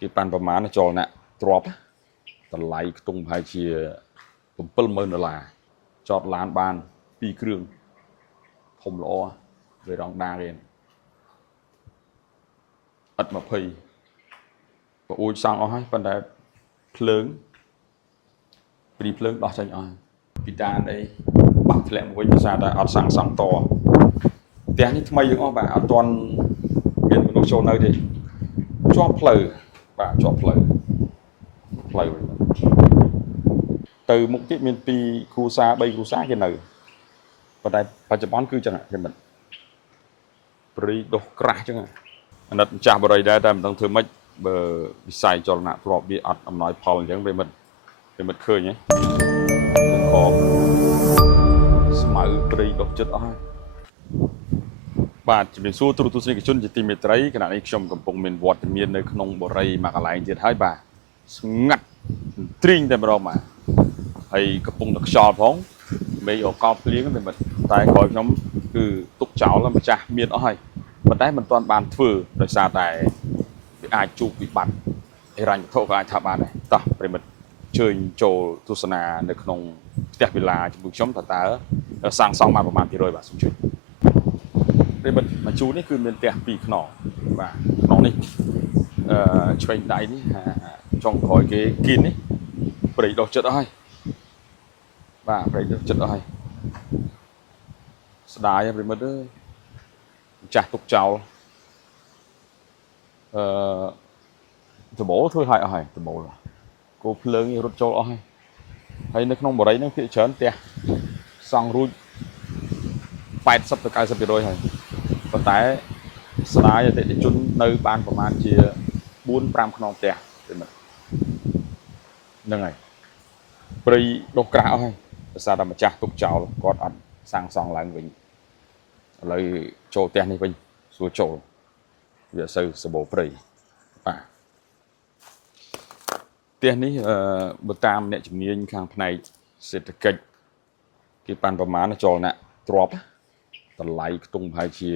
គេបានប្រមាណចូលណាក់ទ្របតម្លៃខ្ទង់ប្រហែលជា$70000ចតឡានបាន2គ្រឿងធំល្អវារងដាគេឥត20ប្រួយសង់អស់ហើយប៉ុន្តែភ្លើងព្រីភ្លើងដោះចេញអស់ពីដានអីបាក់ធ្លាក់មកវិញភាសាតែអត់សាំងសង់តផ្ទះនេះថ្មីយើងអស់បាទអត់ទាន់មានមនុស្សចូលនៅទេជាប់ផ្លូវបាទជាប់ផ្លូវទៅមុខទៀតមាន2គ្រួសារ3គ្រួសារគេនៅប៉ុន្តែបច្ចុប្បន្នគឺចឹងគេមិនព្រីដុសក្រាស់ចឹងអាណិតម្ចាស់បរិយដែរតែមិនដឹងធ្វើម៉េចបើវិស័យចលនាទ្របវាអត់អំណោយផលអញ្ចឹងវាមិនឃើញហ៎ខកស្មៅព្រីដុសចិត្តអស់ហើយបាទជំរាបសួរទូរទស្សនិកជនជាទីមេត្រីគណៈនេះខ្ញុំកំពុងមានវត្តមាននៅក្នុងបរិយមួយកន្លែងទៀតហើយបាទស្ងាត់ទ្រីងតែម្ដងបាទហើយកំពុងតែខ្យល់ផងមេឃអកល់ភ្លៀងតែក្រោយខ្ញុំគឺទុកចោលម្ចាស់មានអស់ហើយប៉ុន្តែមិនទាន់បានធ្វើដោយសារតែវាអាចជួបវិបត្តិហិរញ្ញវត្ថុក៏អាចថាបានដែរតោះប្រិមិត្តជើញចូលទស្សនានៅក្នុងផ្ទះវិឡាជាមួយខ្ញុំតើសាងសង់បានប្រមាណ200បាទសូមជួយប្រិមិត្តមកជួនេះគឺមានផ្ទះ2ខ្នងបាទខ្នងនេះឆ្វេងដៃនេះចុងក្រោយគេគៀននេះព្រៃដុះចិត្តអស់ហើយបាទព្រៃដុះចិត្តអស់ហើយស្ដាយប្រិមិត្តអើយចាស់ទុកចោលដបូលធ្វើឲ្យអស់ហើយដបូលគោភ្លើងរត់ចូលអស់ហើយនៅក្នុងបរិយហ្នឹងភាគច្រើនផ្ទះសង់រួច80ទៅ90%ហើយប៉ុន្តែស្ដាយអតិថិជននៅបានប្រហែលជា4-5ខ្នងផ្ទះហ្នឹងហើយព្រៃដុសក្រាស់អស់ហើយដោយសារតែម្ចាស់ទុកចោលគាត់អត់សាងសង់ឡើងវិញឥឡូវចូលផ្ទះនេះវិញសួរចូលវាអត់សូវសម្បូរព្រៃបាទផ្ទះនេះបើតាមអ្នកជំនាញខាងផ្នែកសេដ្ឋកិច្ចគេបានប្រមាណចូលណាក់ទ្របតម្លៃខ្ទង់ប្រហែលជា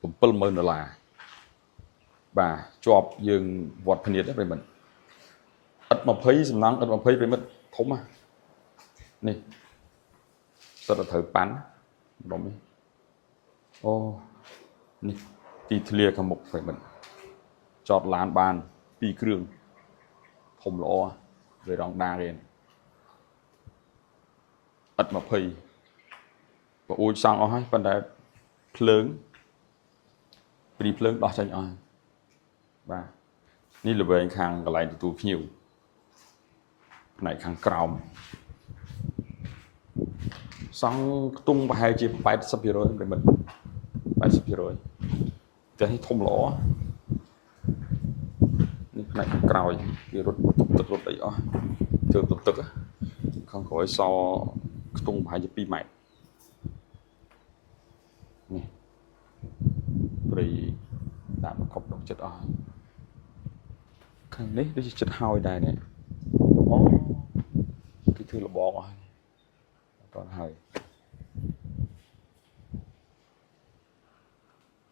$70000បាទជាប់យើងវត្តភ្នៀតប្រិមិត្តឥត20សំណង់ឥត20ប្រិមិត្តធំនេះសិតទៅត្រូវប៉ាន់ដុំនេះអូនេះទីធ្លាខាងមុខប្រិមិត្តចតឡានបាន2គ្រឿងធំល្អវារងដាគេឥត20ប្រួយសង់អស់ហើយប៉ុន្តែភ្លើងព្រីភ្លើងដោះចេញអស់បាទនេះល្វែងខាងកន្លែងទទួលភ្ញៀវផ្នែកខាងក្រោមសង់ខ្ទង់ប្រហែលជា80%ប្រិមិត្ត80%តែនេះធំល្អនេះផ្នែកខាងក្រោយគេរត់ទឹករត់អីអស់ជើងទឹកខាងក្រោយសខ្ទង់ប្រហែលជា2ម៉ែត្រនេះព្រៃដាក់មកកប់ដុកចិត្តអស់ខាងនេះដូចជាចិត្តហើយដែរនេះអូគេធ្វើលបងអស់អត់ដល់ហើយ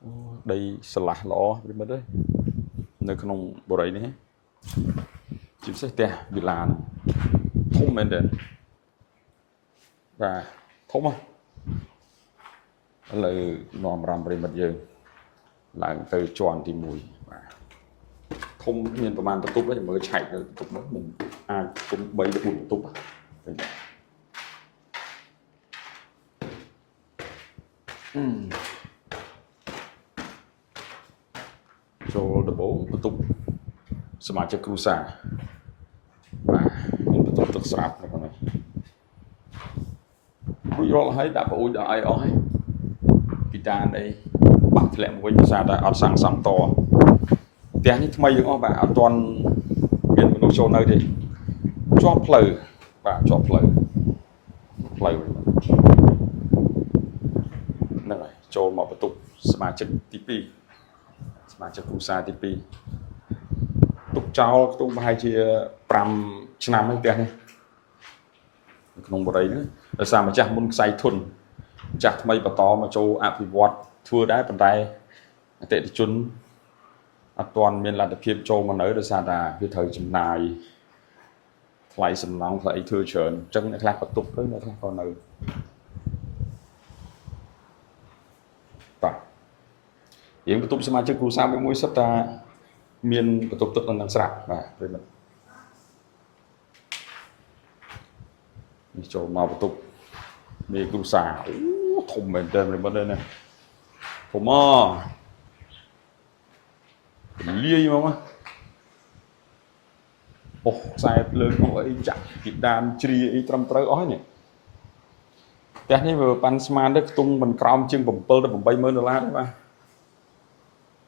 អូដីស្រឡះល្អប្រិមិត្តអើយនៅក្នុងបរិយនេះជាពិសេសផ្ទះវិឡាធំមែនទេបាទធំឥឡូវនាំរំប្រិមិត្តយើងឡើងទៅជាន់ទី1បាទធំមានប្រមាណបន្ទប់ទេមើលឆែកទៅបន្ទប់នោះមិនអាចគុំ3 4បន្ទប់ចូលដំបូងបន្ទប់សមាជិកគ្រួសារបាទមានបន្ទប់ទឹកស្រាប់នៅក្នុងនេះរួចរាល់ហើយដាក់ប្រួយដាក់អីអស់ហើយពីដានអីបាក់ធ្លាក់មកវិញភាសាតែអត់សាំងសង់តផ្ទះនេះថ្មីយើងអស់បាទអត់ទាន់មានមនុស្សចូលនៅទេជាប់ផ្លូវបាទជាប់ផ្លូវហ្នឹងហើយចូលមកបន្ទប់សមាជិកទី2សមាជិកគ្រួសារទី2ទុកចោលខ្ទង់ប្រហែលជា5ឆ្នាំហើយផ្ទះនេះនៅក្នុងបរិយហ្នឹងដោយសារម្ចាស់មុនខ្សែធនម្ចាស់ថ្មីបន្តមកចូលអភិវឌ្ឍធ្វើដែរប៉ុន្តែអតិថិជន អត់ទាន់មានលទ្ធភាពចូលមកនៅដោយសារតែវាត្រូវចំណាយថ្លៃសំណង់ថ្លៃធ្វើច្រើនអញ្ចឹងអ្នកខ្លះបន្ទប់ទៅអ្នកខ្លះក៏នៅបាទយើងបន្ទប់សមាជិកគ្រួសារមួយសិតតាមានបន្ទប់ទឹកនៅស្រាប់បាទព្រមនេះចូលមកបន្ទប់នេះគ្រួសារអូធំមែនតើព្រមទេណាធំលាយមកអូខ្សែភ្លើងអីចាក់ពីដានជ្រាអីត្រឹមត្រូវអស់ហើយនេះផ្ទះនេះវាប៉ាន់ស្មានទៅខ្ទង់មិនក្រោមជាង$7,000 ទៅ$80,000ទេបាទ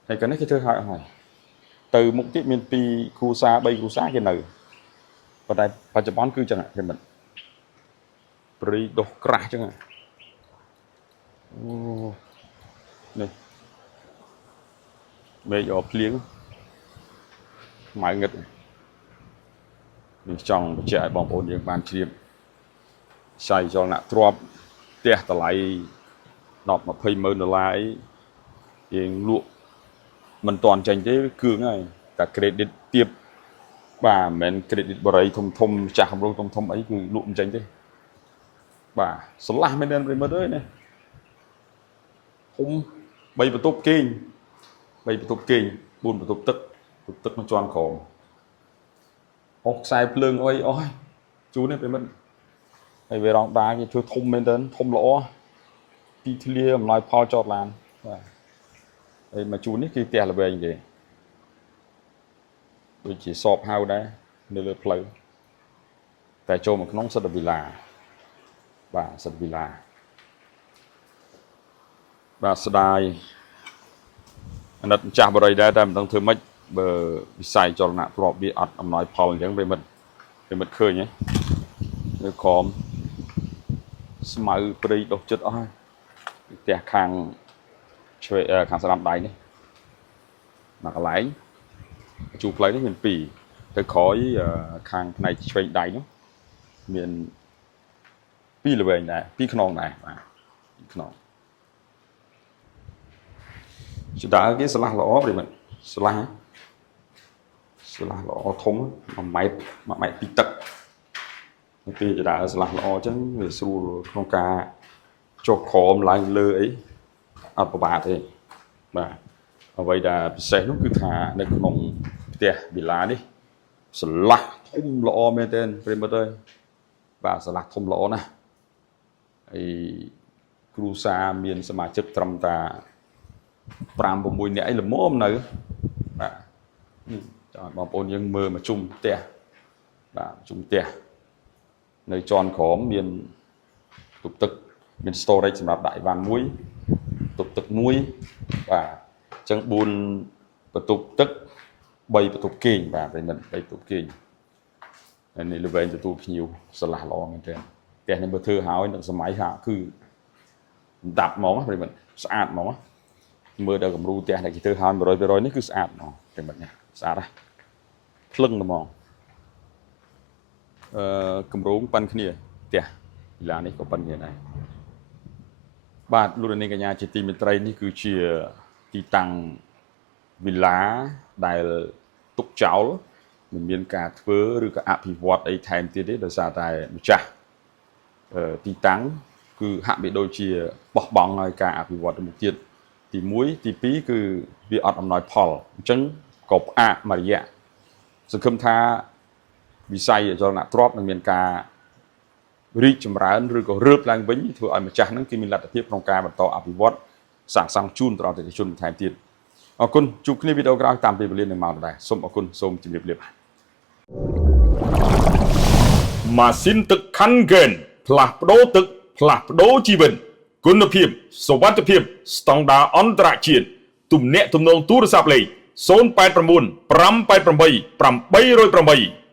ហើយកាលនេះគេធ្វើឲ្យអស់ហើយទៅមុខទៀតមាន2គ្រួសារ3គ្រួសារគេនៅប៉ុន្តែបច្ចុប្បន្នគឺចឹងគេមិនព្រីដុសក្រាស់ចឹងអូនេះមេឃអភ្លៀងម៉ៅងឹតនេះចង់បញ្ជាក់ឲ្យបងប្អូនយើងបានជ្រាបឆៃចលនាទ្រព្យផ្ទះតម្លៃ$10-20,000អីយើងលក់មិនទាន់ចេញទេគ្រឿងហើយតែ credit ទៀបបាទមិនមែន credit បរិយធំចាស់កម្រងធំអីគឺលក់មិនចេញទេបាទស្រឡះមែនទេប្រិមិត្តអើយនេះខ្ញុំ3បន្ទប់គេង4បន្ទប់ទឹកមកជាន់ក្រោមអស់ខ្សែភ្លើងអីអស់ហើយជូននេះប្រិមិត្តហើយវារងដាគេធ្វើធំមែនទេធំល្អទីធ្លាអំណោយផលចតឡានបាទហើយមកជូននេះគឺផ្ទះល្វែងគេដូចជាសອບហៅដែរនៅលើផ្លូវតែចូលមកក្នុងសិតវិឡាបាទសិតវិឡាបាទស្ដាយអាណិតម្ចាស់បរិយដែរតែមិនដឹងធ្វើម៉េចបើវិស័យចលនាទ្រព្យវាអត់អំណោយផលអញ្ចឹងប្រិមិត្តឃើញហ៎នៅក្រមស្មៅព្រៃដុះចិត្តអស់ហើយផ្ទះខាងខាងស្ដាំដៃនេះមកកន្លែងជួផ្លូវនេះមាន2ទៅក្រោយខាងផ្នែកឆ្វេងដៃនោះមាន2ល្វែងដែរ2ខ្នងដែរបាទខ្នងស្ដារគេស្លាស់ល្អប្រិមិត្តស្លាស់ល្អធំ1ម៉ែត្រពីទឹកពេលស្ដារស្លាស់ល្អអញ្ចឹងវាស្រួលក្នុងការចុះក្រោមឡើងលើអីអត់ពិបាកទេបាទអ្វីដែលពិសេសនោះគឺថានៅក្នុងផ្ទះវិឡានេះស្លាស់ធំល្អមែនទែនប្រិមិត្តអើយបាទស្លាស់ធំល្អណាស់ហើយគ្រួសារមានសមាជិកត្រឹមតែ5-6 នាក់អីល្មមនៅបាទចង់បងប្អូនយើងមើលមកជុំផ្ទះបាទជុំផ្ទះនៅជាន់ក្រោមមានទុកទឹកមាន storage សម្រាប់ដាក់អីវ៉ាន់មួយទុកទឹកមួយបាទអញ្ចឹង4បន្ទប់ទឹក3បន្ទប់គេងបាទប្រិមិត្ត3បន្ទប់គេងហើយនេះល្វែងទទួលភ្ញៀវស្រឡះល្អមែនទែនផ្ទះនេះបើធ្វើហើយនៅសម័យហាក់គឺដាប់ហ្មងប្រិមិត្តស្អាតហ្មងមើលដល់គំរូផ្ទះដែលគេធ្វើហើយ100%នេះគឺស្អាតហ្មងប្រិមិត្តនេះស្អាតហ៎ភ្លឹងហ្មងគម្រោងប៉ាន់គ្នាផ្ទះវិឡានេះក៏ប៉ាន់គ្នាដែរបាទលោកនាងកញ្ញាជាទីមេត្រីនេះគឺជាទីតាំងវិឡាដែលទុកចោលមិនមានការធ្វើឬក៏អភិវឌ្ឍអីថែមទៀតទេដោយសារតែម្ចាស់ទីតាំងគឺហាក់បីដូចជាបោះបង់ឲ្យការអភិវឌ្ឍទៅមុខទៀតទី1ទី2គឺវាអត់អំណោយផលអញ្ចឹងក៏ផ្អាកមួយរយៈសង្ឃឹមថាវិស័យអចលនទ្រព្យនឹងមានការរីកចម្រើនឬក៏រើបឡើងវិញធ្វើឲ្យម្ចាស់នឹងគេមានលទ្ធភាពក្នុងការបន្តអភិវឌ្ឍសាងសង់ជូនដល់អតិថិជនបន្ថែមទៀតអរគុណជួបគ្នាវីដេអូក្រោយតាមពេលវេលានឹងមកដែរសូមអរគុណសូមជម្រាបលាម៉ាស៊ីនទឹកខាន់ហ្គេនផ្លាស់ប្ដូរទឹកផ្លាស់ប្ដូរជីវិតគុណភាពសុវត្ថិភាពស្តង់ដារអន្តរជាតិទំនាក់ទំនងទូរស័ព្ទលេខ089 588 808